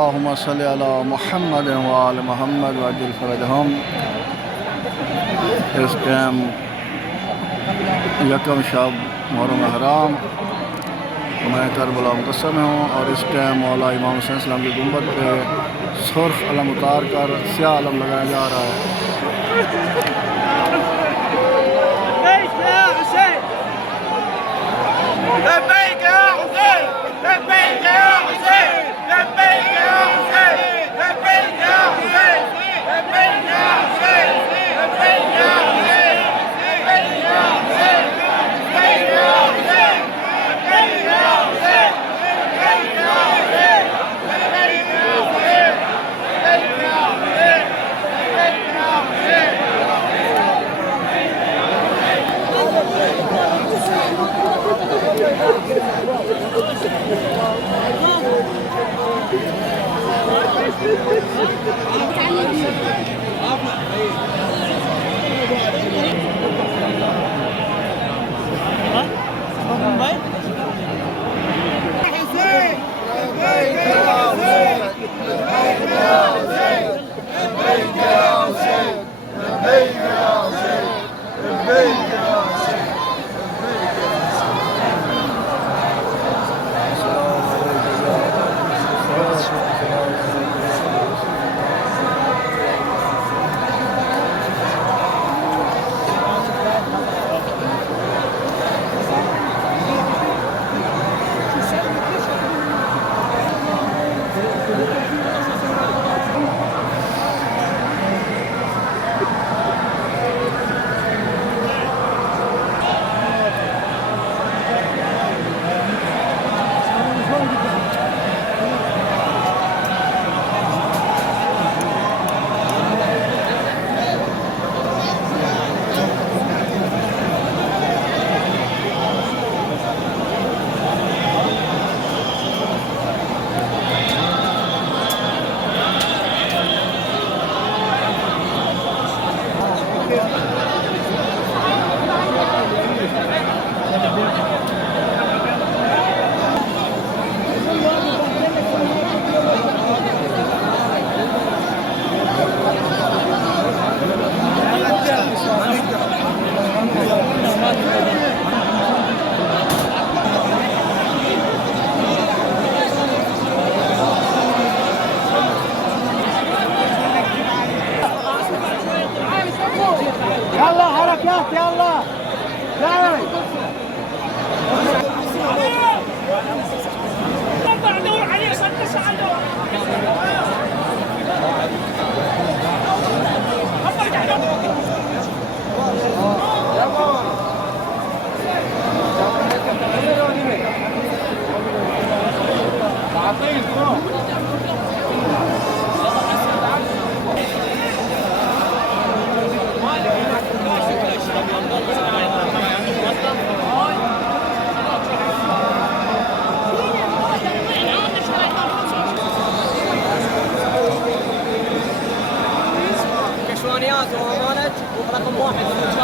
اللهم صل على محمد وآل محمد वअज्जिल फ़रजहुम। इस टाइम यकम शब मुहर्रम हराम, मैं करबला मुक़स्सम हूँ और इस टाइम मौला इमाम हुसैन सलाम की गुंबद पे सुर्ख अलम उतार कर स्याह अलम लगाया जा रहा है। يلا حركات يلا يلا دور عليه صدق ساعده كشوانيات وامانه رقم واحد.